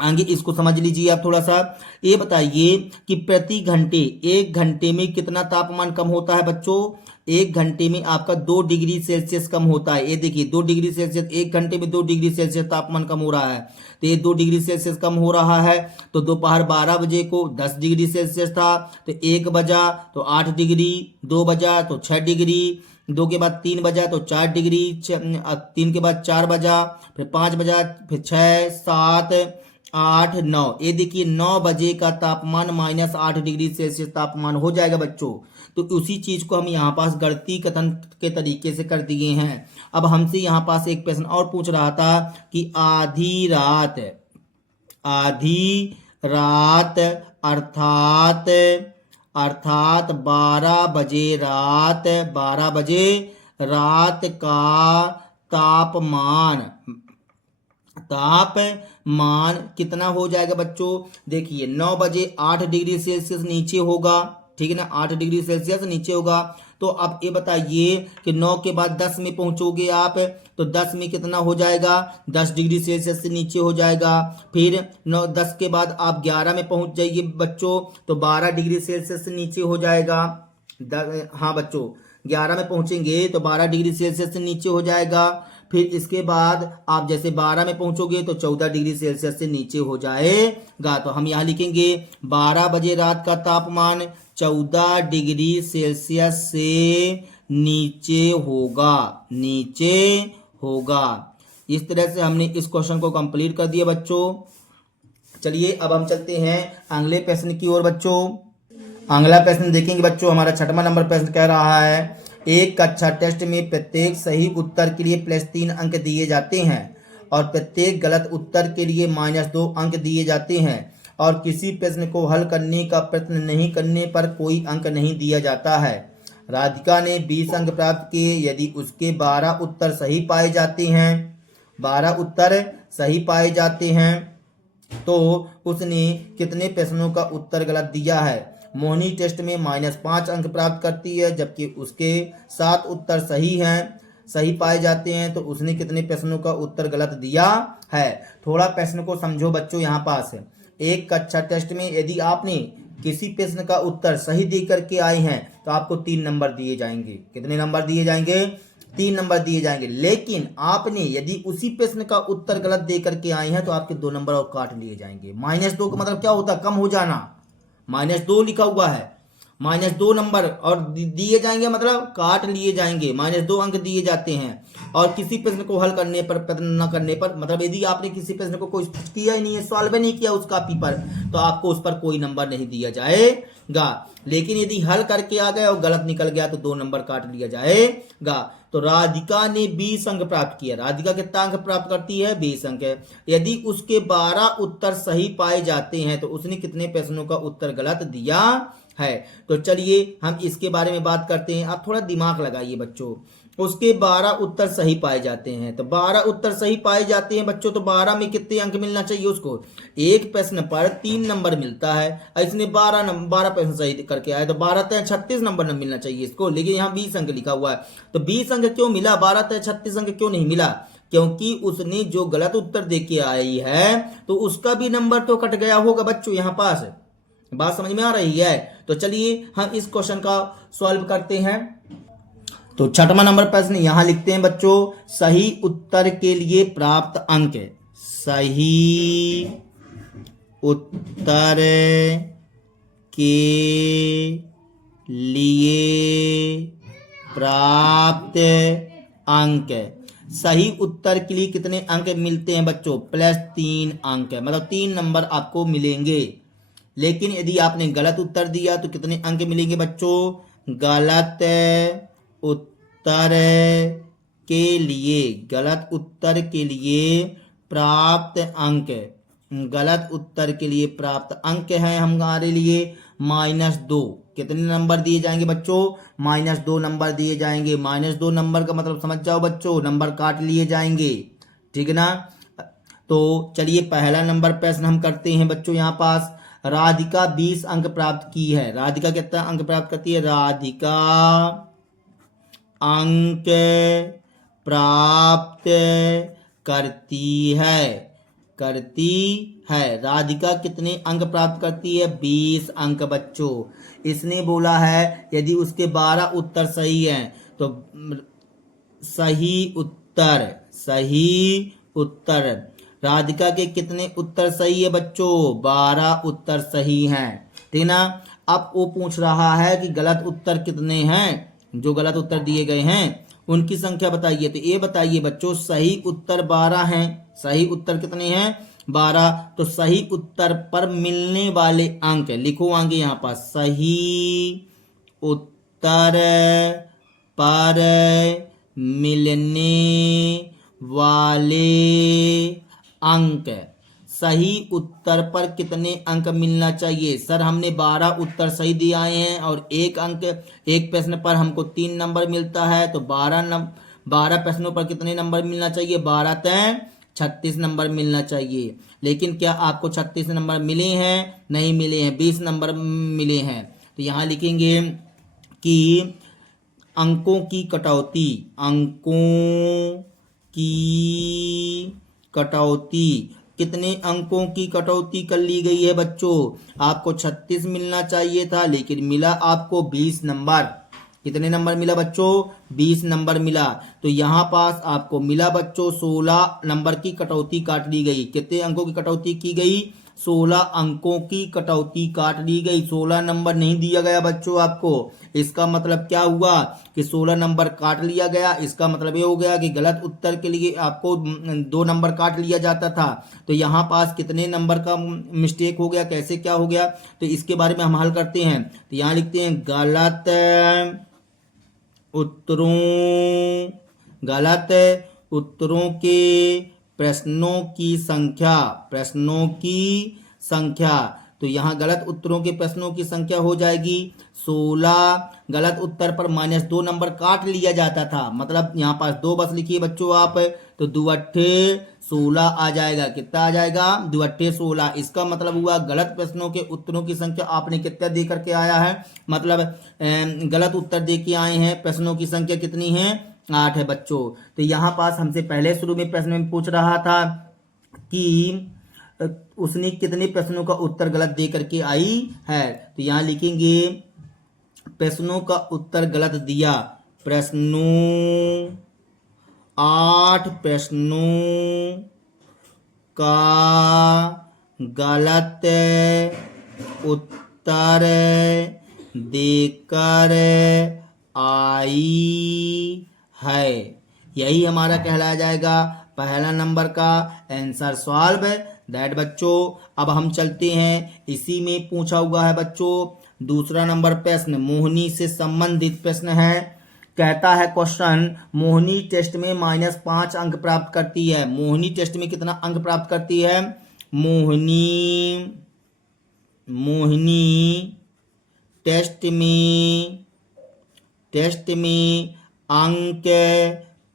आगे इसको समझ लीजिए आप थोड़ा सा। ये बताइए कि प्रति घंटे 1 घंटे में कितना तापमान कम होता है बच्चों? 1 घंटे में आपका 2 डिग्री सेल्सियस कम होता है। ये देखिए 2 डिग्री सेल्सियस, 1 घंटे में 2 डिग्री सेल्सियस तापमान कम हो रहा है। तो ये 2 डिग्री सेल्सियस कम हो रहा है। तो दोपहर 12 बजे को 10 डिग्री सेल्सियस था, तो 1 बजा तो 8 डिग्री, 2 बजा तो 6 डिग्री, 2 के बाद 3 बजा तो 4 डिग्री, 3 के बाद 4 बजा, फिर 5 बजा, फिर 6, 7, 8, 9। ये देखिए 9 बजे का तापमान -8 डिग्री सेल्सियस तापमान हो जाएगा बच्चों। तो उसी चीज को हम यहाँ पास गणितीय कथन के तरीके से कर दिए हैं। अब हमसे यहाँ पास एक प्रश्न और पूछ रहा था कि आधी रात अर्थात 12 बजे रात का तापमान कितना हो जाएगा बच्चों? देखिए 9 बजे 8 डिग्री सेल्सियस नीचे होगा, ठीक है ना, 8 डिग्री सेल्सियस नीचे होगा। तो अब ये बताइए कि 9 के बाद 10 में पहुंचोगे आप, तो 10 में कितना हो जाएगा, 10 डिग्री सेल्सियस से नीचे हो जाएगा। फिर 10 के बाद आप 11 में पहुंच जाइए बच्चों, तो 12 डिग्री सेल्सियस से नीचे हो जाएगा। हाँ बच्चों, 11 में पहुंचेंगे तो 12 डिग्री सेल्सियस से नीचे हो जाएगा। फिर इसके बाद आप जैसे 12 में पहुंचोगे तो 14 डिग्री सेल्सियस से नीचे हो जाएगा। तो हम यहाँ लिखेंगे 12 बजे रात का तापमान 14 डिग्री सेल्सियस से नीचे होगा, नीचे होगा। इस तरह से हमने इस क्वेश्चन को कंप्लीट कर दिया बच्चों। चलिए अब हम चलते हैं अगले प्रश्न की ओर बच्चों। अगला प्रश्न देखेंगे बच्चों, हमारा 6वां नंबर प्रश्न कह रहा है, एक कक्षा टेस्ट में प्रत्येक सही उत्तर के लिए +3 अंक दिए जाते हैं और प्रत्येक गलत उत्तर के लिए -2 अंक दिए जाते हैं, और किसी प्रश्न को हल करने का प्रयत्न नहीं करने पर कोई अंक नहीं दिया जाता है। राधिका ने 20 अंक प्राप्त किए यदि उसके 12 उत्तर सही पाए जाते हैं, 12 उत्तर सही पाए जाते हैं तो उसने कितने प्रश्नों का उत्तर गलत दिया है। मोहिनी टेस्ट में -5 अंक प्राप्त करती है जबकि उसके 7 उत्तर सही पाए जाते हैं, तो उसने कितने प्रश्नों का उत्तर गलत दिया है। थोड़ा प्रश्न को समझो बच्चों। यहाँ पास एक कक्षा टेस्ट में यदि आपने किसी प्रश्न का उत्तर सही दे करके आए हैं तो आपको 3 नंबर दिए जाएंगे। कितने नंबर दिए जाएंगे, 3 नंबर दिए जाएंगे। लेकिन आपने यदि उसी प्रश्न का उत्तर गलत दे करके आए हैं तो आपके 2 नंबर और काट लिए जाएंगे। -2 का मतलब क्या होता है, कम हो जाना। -2 लिखा हुआ है, -2 नंबर और दिए जाएंगे मतलब काट लिए जाएंगे, -2 अंक दिए जाते हैं। और किसी प्रश्न को हल करने पर, प्रयत्न न करने पर, मतलब यदि आपने किसी प्रश्न को कोई किया ही नहीं है, सॉल्व नहीं किया उस कॉपी पर, तो आपको उस पर कोई नंबर नहीं दिया जाएगा। लेकिन यदि हल करके आ गए और गलत निकल गया तो 2 नंबर काट लिया जाएगा। तो राधिका ने 20 अंक प्राप्त किया। राधिका कितना अंक प्राप्त करती है, 20 अंक। यदि उसके 12 उत्तर सही पाए जाते हैं तो उसने कितने प्रश्नों का उत्तर गलत दिया है। तो चलिए हम इसके बारे में बात करते हैं। आप थोड़ा दिमाग लगाइए बच्चों। उसके 12 उत्तर सही पाए जाते हैं, तो 12 उत्तर सही पाए जाते हैं बच्चों, तो 12 में कितने अंक मिलना चाहिए उसको। एक प्रश्न पर 3 नंबर मिलता है, इसने 12 प्रश्न सही करके आए तो 12 36 नंबर मिलना चाहिए इसको। लेकिन यहाँ 20 अंक लिखा हुआ है, तो 20 अंक क्यों मिला, 12 36 अंक क्यों नहीं मिला, क्योंकि उसने जो गलत उत्तर दे के आई है तो उसका भी नंबर तो कट गया होगा बच्चों। यहाँ पास बात समझ में आ रही है। तो चलिए हम इस क्वेश्चन का सॉल्व करते हैं। तो 6वां नंबर प्रश्न यहां लिखते हैं बच्चों, सही उत्तर के लिए प्राप्त अंक। सही उत्तर के लिए प्राप्त अंक। सही उत्तर के लिए कितने अंक मिलते हैं बच्चों, +3 अंक, मतलब 3 नंबर आपको मिलेंगे। लेकिन यदि आपने गलत उत्तर दिया तो कितने अंक मिलेंगे बच्चों, गलत उत्तर के लिए, गलत उत्तर के लिए प्राप्त अंक, गलत उत्तर के लिए प्राप्त अंक है हमारे लिए -2। कितने नंबर दिए जाएंगे बच्चों, -2 नंबर दिए जाएंगे। -2 नंबर का मतलब समझ जाओ बच्चों, नंबर काट लिए जाएंगे, ठीक है ना। तो चलिए पहला नंबर प्रश्न हम करते हैं बच्चों। यहाँ पास राधिका 20 अंक प्राप्त की है। राधिका कितना अंक प्राप्त करती है, राधिका अंक प्राप्त करती है। राधिका कितने अंक प्राप्त करती है, 20 अंक बच्चों। इसने बोला है यदि उसके 12 उत्तर सही हैं तो सही उत्तर राधिका के कितने उत्तर सही है बच्चों, 12 उत्तर सही हैं, ठीक ना। अब वो पूछ रहा है कि गलत उत्तर कितने हैं, जो गलत उत्तर दिए गए हैं उनकी संख्या बताइए। तो ये बताइए बच्चों, सही उत्तर 12 हैं। सही उत्तर कितने हैं, 12। तो सही उत्तर पर मिलने वाले अंक लिखो आगे यहाँ पर, सही उत्तर पर मिलने वाले अंक। सही उत्तर पर कितने अंक मिलना चाहिए, सर हमने 12 उत्तर सही दिए आए हैं और एक प्रश्न पर हमको 3 नंबर मिलता है, तो 12 प्रश्नों पर कितने नंबर मिलना चाहिए, 12 36 नंबर मिलना चाहिए। लेकिन क्या आपको 36 नंबर मिले हैं, नहीं मिले हैं, 20 नंबर मिले हैं। तो यहाँ लिखेंगे कि अंकों की कटौती, अंकों की कटौती, कितने अंकों की कटौती कर ली गई है बच्चों? आपको 36 मिलना चाहिए था लेकिन मिला आपको 20 नंबर। कितने नंबर मिला बच्चों? 20 नंबर मिला। तो यहाँ पास आपको मिला बच्चों 16 नंबर की कटौती काट ली गई। कितने अंकों की कटौती की गई? 16 अंकों की कटौती काट ली गई। 16 नंबर नहीं दिया गया बच्चों आपको। इसका मतलब क्या हुआ कि 16 नंबर काट लिया गया। इसका मतलब ये हो गया कि गलत उत्तर के लिए आपको 2 नंबर काट लिया जाता था। तो यहाँ पास कितने नंबर का मिस्टेक हो गया, कैसे क्या हो गया, तो इसके बारे में हम हल करते हैं। तो यहाँ लिखते हैं गलत उत्तरों के प्रश्नों की संख्या, प्रश्नों की संख्या। तो यहाँ गलत उत्तरों के प्रश्नों की संख्या हो जाएगी 16। गलत उत्तर पर -2 नंबर काट लिया जाता था, मतलब यहाँ पास 2 बस लिखिए बच्चों आप, तो 2 अट्ठे 16 आ जाएगा। कितना आ जाएगा? 2 अट्ठे 16। इसका मतलब हुआ गलत प्रश्नों के उत्तरों की संख्या आपने कितना दे करके आया है, मतलब गलत उत्तर दे के आए हैं। प्रश्नों की संख्या कितनी है? 8 है बच्चों। तो यहाँ पास हमसे पहले शुरू में प्रश्न में पूछ रहा था कि उसने कितने प्रश्नों का उत्तर गलत दे करके आई है। तो यहाँ लिखेंगे प्रश्नों का उत्तर गलत दिया। प्रश्नों 8 प्रश्नों का गलत उत्तर देकर आई है। यही हमारा कहलाया जाएगा पहला नंबर का आंसर सॉल्व दैट बच्चों। अब हम चलते हैं, इसी में पूछा हुआ है बच्चों दूसरा नंबर प्रश्न, मोहिनी से संबंधित प्रश्न है। कहता है क्वेश्चन, मोहिनी टेस्ट में -5 अंक प्राप्त करती है। मोहिनी टेस्ट में कितना अंक प्राप्त करती है? मोहिनी टेस्ट में अंक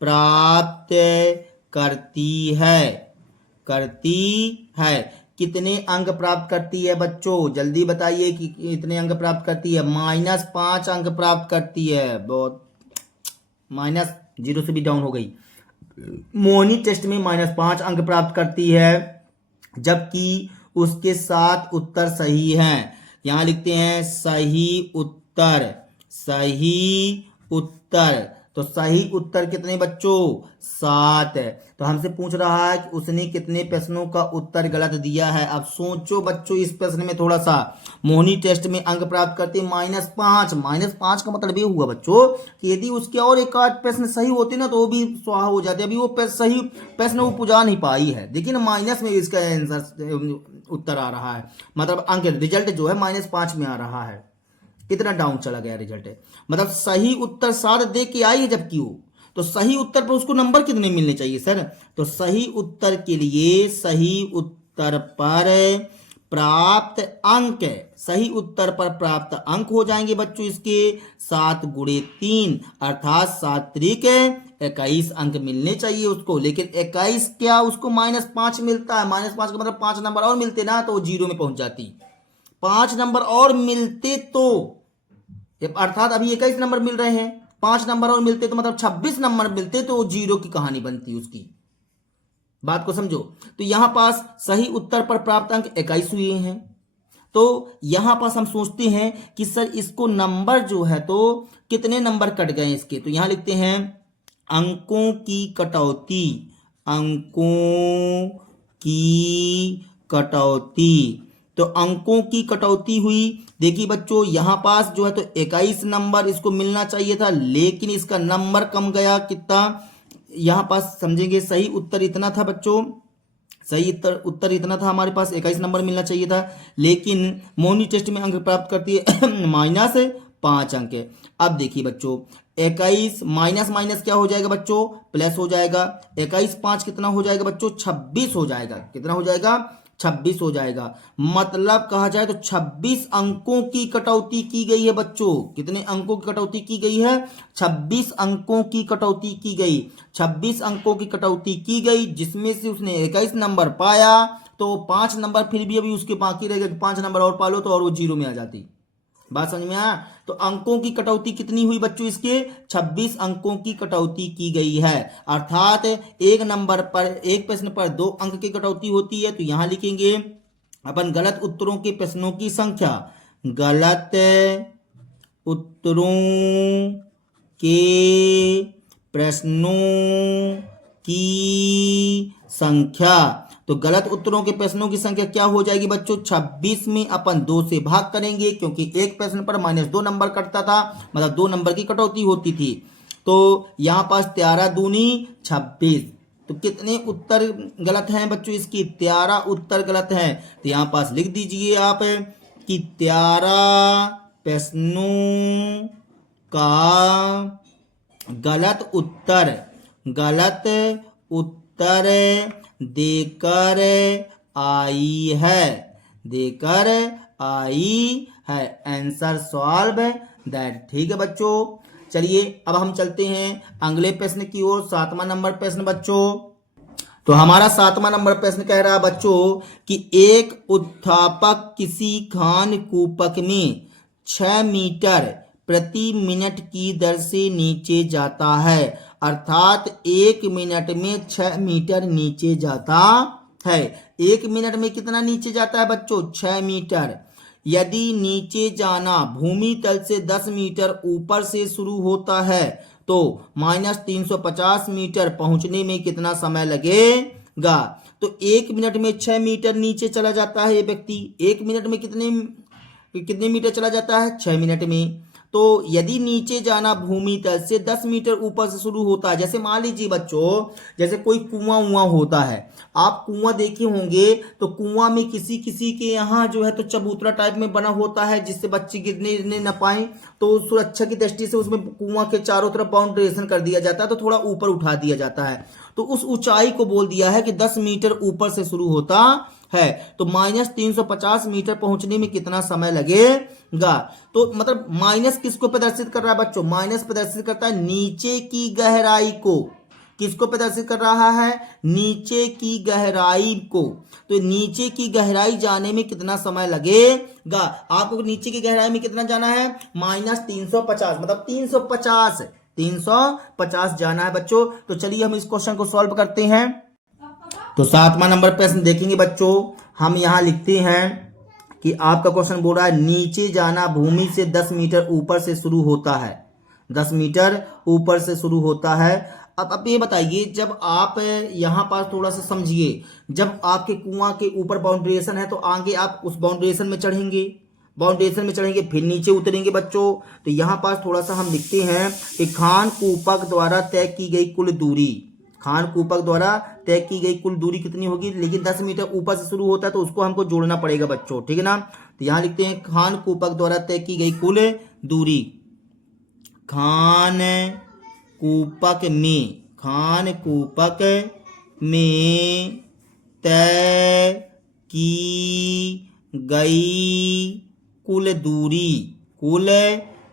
प्राप्त करती है। कितने अंक प्राप्त करती है बच्चों? जल्दी बताइए कि कितने अंक प्राप्त करती है? -5 अंक प्राप्त करती है। बहुत -0 से भी डाउन हो गई। मोहिनी टेस्ट में -5 अंक प्राप्त करती है जबकि उसके 7 उत्तर सही हैं। यहां लिखते हैं सही उत्तर। तो सही उत्तर कितने बच्चों? 7। तो हमसे पूछ रहा है कि उसने कितने प्रश्नों का उत्तर गलत दिया है। अब सोचो बच्चों इस प्रश्न में थोड़ा सा, मोहिनी टेस्ट में अंक प्राप्त करते -5 का मतलब ये हुआ बच्चों कि यदि उसके और एक आध प्रश्न सही होते ना तो वो भी स्वाहा हो जाते। अभी वो सही प्रश्न वो पुजा नहीं पाई है, लेकिन माइनस में इसका आंसर उत्तर आ रहा है, मतलब अंक रिजल्ट जो है -5 में आ रहा है। कितना डाउन चला गया रिजल्ट है, मतलब सही उत्तर 7 दे के आई है जबकि वो, तो सही उत्तर पर उसको नंबर कितने मिलने चाहिए सर? तो सही उत्तर के लिए सही उत्तर पर प्राप्त अंक हो जाएंगे बच्चों इसके 7 × 3 अर्थात 7 त्रिक 21 अंक मिलने चाहिए उसको। लेकिन 21 क्या उसको -5 मिलता है। -5 का मतलब 5 नंबर और मिलते ना तो 0 में पहुंच जाती। 5 नंबर और मिलते तो, अर्थात अभी 21 नंबर मिल रहे हैं, 5 नंबर और मिलते तो मतलब 26 नंबर मिलते तो 0 की कहानी बनती उसकी। बात को समझो। तो यहां पास सही उत्तर पर प्राप्त अंक 21 हुए हैं। तो यहां पास हम सोचते हैं कि सर इसको नंबर जो है तो कितने नंबर कट गए इसके। तो यहां लिखते हैं अंकों की कटौती। तो अंकों की कटौती हुई। देखिए बच्चों यहां पास जो है तो 21 नंबर इसको मिलना चाहिए था, लेकिन इसका नंबर कम गया कितना, यहां पास समझेंगे सही उत्तर इतना था बच्चों, सही उत्तर इतना था, हमारे पास 21 नंबर मिलना चाहिए था, लेकिन मोहिनी टेस्ट में अंक प्राप्त करती है -5 अंक। अब देखिए बच्चों 21 माइनस क्या हो जाएगा बच्चों? प्लस हो जाएगा। 21 5 कितना हो जाएगा बच्चों? 26 हो जाएगा। कितना हो जाएगा? 26 हो जाएगा। मतलब कहा जाए तो 26 अंकों की कटौती की गई है बच्चों। कितने अंकों की कटौती की गई है? 26 अंकों की कटौती की गई। 26 अंकों की कटौती की गई जिसमें से उसने 21 नंबर पाया, तो 5 नंबर फिर भी अभी उसके बाकी रह गए। 5 नंबर और पा लो तो और वो 0 में आ जाती। बात समझ में आया। तो अंकों की कटौती कितनी हुई बच्चों, इसके 26 अंकों की कटौती की गई है। अर्थात एक नंबर पर, एक प्रश्न पर 2 अंक की कटौती होती है। तो यहां लिखेंगे अपन गलत उत्तरों के प्रश्नों की संख्या, गलत उत्तरों के प्रश्नों की संख्या। तो गलत उत्तरों के प्रश्नों की संख्या क्या हो जाएगी बच्चों, 26 में अपन 2 से भाग करेंगे, क्योंकि एक प्रश्न पर -2 नंबर कटता था, मतलब 2 नंबर की कटौती होती थी। तो यहां पास 13 दूनी 26। तो कितने उत्तर गलत हैं बच्चों इसकी, 13 उत्तर गलत हैं। तो यहां पास लिख दीजिए आप कि 13 प्रश्नों का गलत उत्तर देकर आई है, आंसर सॉल्व दैट। ठीक है बच्चों, चलिए अब हम चलते हैं अगले प्रश्न की ओर। 7वां नंबर प्रश्न बच्चों। तो हमारा 7वां नंबर प्रश्न कह रहा है बच्चों कि एक उत्थापक किसी खान कूपक में 6 मीटर प्रति मिनट की दर से नीचे जाता है। अर्थात 1 मिनट में 6 मीटर नीचे जाता है। 1 मिनट में कितना नीचे जाता है बच्चों, 6 मीटर। यदि नीचे जाना भूमि तल से 10 मीटर ऊपर से शुरू होता है तो -350 मीटर पहुंचने में कितना समय लगेगा। तो 1 मिनट में 6 मीटर नीचे चला जाता है ये व्यक्ति। 1 मिनट में कितने मीटर चला जाता है, 6 मिनट में। तो यदि नीचे जाना भूमि तल से 10 मीटर ऊपर से शुरू होता है, जैसे मान लीजिए बच्चों, जैसे कोई कुआं होता है, आप कुआं देखे होंगे, तो कुआं में किसी किसी के यहाँ जो है तो चबूतरा टाइप में बना होता है, जिससे बच्चे गिरने न पाए। तो सुरक्षा की दृष्टि से उसमें कुआं के चारों तरफ बाउंड्रेशन कर दिया जाता है, तो थोड़ा ऊपर उठा दिया जाता है। तो उस ऊंचाई को बोल दिया है कि 10 मीटर ऊपर से शुरू होता है। तो -350 मीटर पहुंचने में कितना समय लगेगा। तो मतलब माइनस किसको प्रदर्शित कर रहा है बच्चों, माइनस प्रदर्शित करता है नीचे की गहराई को। किसको प्रदर्शित कर रहा है, नीचे की गहराई को। तो नीचे की गहराई जाने में कितना समय लगेगा, आपको नीचे की गहराई में कितना जाना है, -350, मतलब 350 जाना है बच्चों। तो चलिए हम इस क्वेश्चन को सॉल्व करते हैं। तो 7वां नंबर प्रश्न देखेंगे बच्चों, हम यहां लिखते हैं कि आपका क्वेश्चन बोल रहा है नीचे जाना भूमि से 10 मीटर ऊपर से शुरू होता है, 10 मीटर ऊपर से शुरू होता है। अब ये बताइए, जब आप यहाँ पास थोड़ा सा समझिए, जब आपके कुआं के ऊपर बाउंड्रेशन है तो आगे आप उस बाउंड्रेशन में चढ़ेंगे, फिर नीचे उतरेंगे बच्चों। तो यहाँ पास थोड़ा सा हम लिखते हैं कि खान कूपक द्वारा तय की गई कुल दूरी कितनी होगी। लेकिन 10 मीटर ऊपर से शुरू होता है तो उसको हमको जोड़ना पड़ेगा बच्चों, ठीक है ना। तो यहाँ लिखते हैं खान कूपक द्वारा तय की गई कुल दूरी, खान कूपक में तय की गई कुल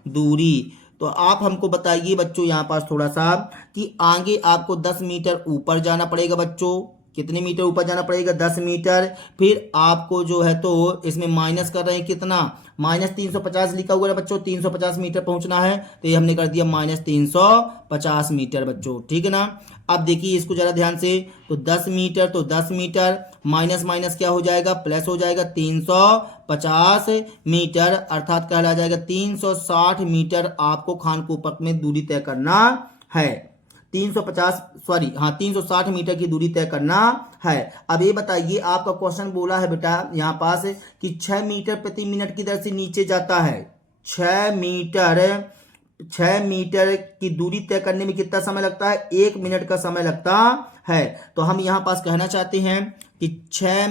दूरी। तो आप हमको बताइए बच्चों यहाँ पास थोड़ा सा कि आगे आपको 10 मीटर ऊपर जाना पड़ेगा बच्चों। कितने मीटर ऊपर जाना पड़ेगा, 10 मीटर। फिर आपको जो है तो इसमें माइनस कर रहे हैं कितना, -350 लिखा हुआ है बच्चों, 350 मीटर पहुंचना है। तो ये हमने कर दिया -350 मीटर बच्चों, ठीक है ना। अब देखिए इसको जरा ध्यान से, तो 10 मीटर, तो 10 मीटर माइनस माइनस क्या हो जाएगा, प्लस हो जाएगा, 350 मीटर, अर्थात कहला जाएगा 360 मीटर आपको खान कूपक में दूरी तय करना है। 360 मीटर की दूरी तय करना है। अब ये बताइए, आपका क्वेश्चन बोला है बेटा यहाँ पास कि 6 मीटर प्रति मिनट की दर से नीचे जाता है। 6 मीटर की दूरी तय करने में कितना समय लगता है, 1 मिनट का समय लगता है। तो हम यहाँ पास कहना चाहते हैं कि 6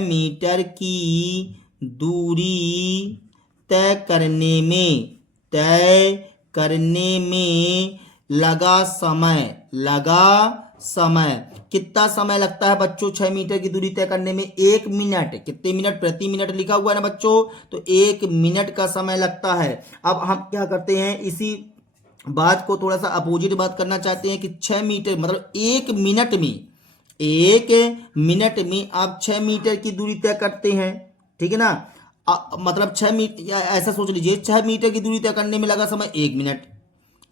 मीटर की दूरी तय करने में लगा समय कितना समय लगता है बच्चों, 6 मीटर की दूरी तय करने में 1 मिनट। कितने मिनट, प्रति मिनट लिखा हुआ है ना बच्चों, तो 1 मिनट का समय लगता है। अब हम क्या करते हैं, इसी बात को थोड़ा सा अपोजिट बात करना चाहते हैं कि 6 मीटर मतलब 1 मिनट में आप 6 मीटर की दूरी तय करते हैं, ठीक है ना। मतलब 6 मीटर, ऐसा सोच लीजिए 6 मीटर की दूरी तय करने में लगा समय 1 मिनट।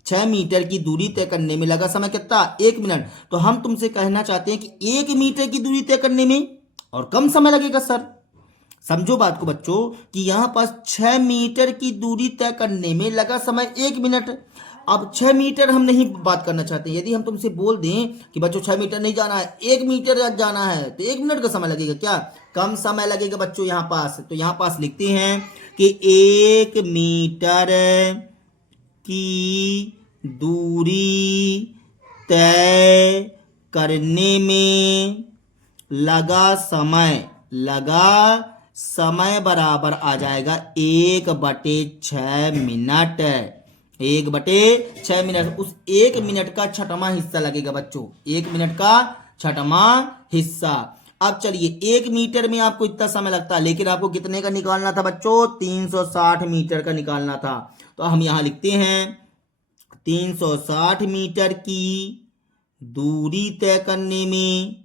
6 मीटर की दूरी तय करने में लगा समय कितना? 1 मिनट। तो हम तुमसे कहना चाहते हैं कि 1 मीटर की दूरी तय करने में और कम समय लगेगा सर। समझो बात को बच्चों कि यहाँ पास 6 मीटर की दूरी तय करने में लगा समय 1 मिनट। अब 6 मीटर हम नहीं बात करना चाहते। यदि हम तुमसे बोल दें कि बच्चों 6 मीटर नहीं जाना है, 1 मीटर जाना है, तो 1 मिनट का समय लगेगा क्या? कम समय लगेगा बच्चों यहाँ पास। तो यहाँ पास लिखते हैं कि 1 मीटर की दूरी तय करने में लगा समय बराबर आ जाएगा 1/6 मिनट। 1/6 मिनट। उस 1 मिनट का 6वां हिस्सा लगेगा बच्चों, 1 मिनट का 6वां हिस्सा। अब चलिए 1 मीटर में आपको इतना समय लगता है, लेकिन आपको कितने का निकालना था बच्चों? 360 मीटर का निकालना था। तो हम यहां लिखते हैं 360 मीटर की दूरी तय करने में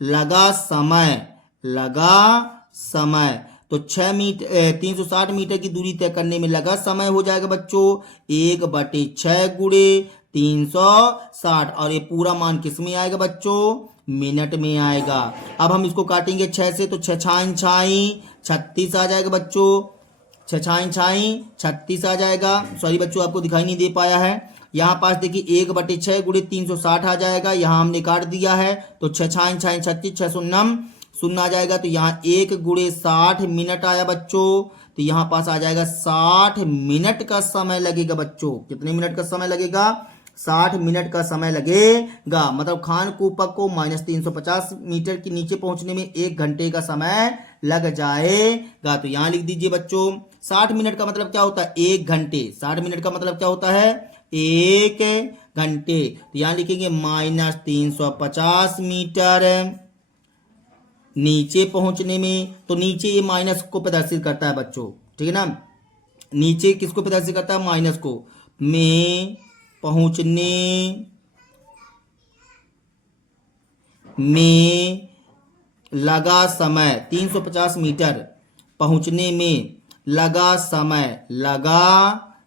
लगा समय। तो 360 मीटर की दूरी तय करने में लगा समय हो जाएगा बच्चों 1/6 गुणे 360। और ये पूरा मान किस में आएगा बच्चों? मिनट में आएगा। अब हम इसको काटेंगे 6 से, तो 6 छाई 36 आ जाएगा बच्चों। 6 छाई 36 आ जाएगा। सॉरी बच्चों, आपको दिखाई नहीं दे पाया है। यहाँ पास देखिए 1/6 गुणे 360 आ जाएगा, यहाँ हमने काट दिया है। तो 6 छाई 36, 6 शून्य आ जाएगा। तो यहाँ 1 गुणे 60 मिनट आया बच्चों। तो यहाँ पास आ जाएगा 60 मिनट का समय लगेगा बच्चों। कितने मिनट का समय लगेगा? 60 मिनट का समय लगेगा। मतलब खानकुपक को -350 मीटर के नीचे पहुंचने में 1 घंटे का समय लग जाएगा। तो यहाँ लिख दीजिए बच्चों 60 मिनट का मतलब क्या होता है? 1 घंटे। 60 मिनट का मतलब क्या होता है? 1 घंटे। तो यहाँ लिखेंगे -350 मीटर नीचे पहुंचने में। तो नीचे ये माइनस को प्रदर्शित करता है बच्चों, ठीक है ना। नीचे किसको प्रदर्शित करता है? माइनस को। में पहुंचने में लगा समय 350 मीटर पहुंचने में लगा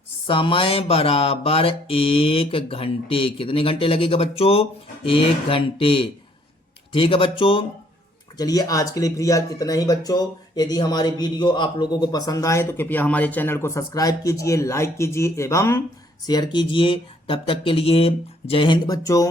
समय बराबर 1 घंटे। कितने घंटे लगेगा बच्चों? 1 घंटे। ठीक है बच्चों, चलिए आज के लिए फिलहाल इतना ही बच्चों। यदि हमारे वीडियो आप लोगों को पसंद आए तो कृपया हमारे चैनल को सब्सक्राइब कीजिए, लाइक कीजिए एवं शेयर कीजिए। तब तक के लिए जय हिंद बच्चों।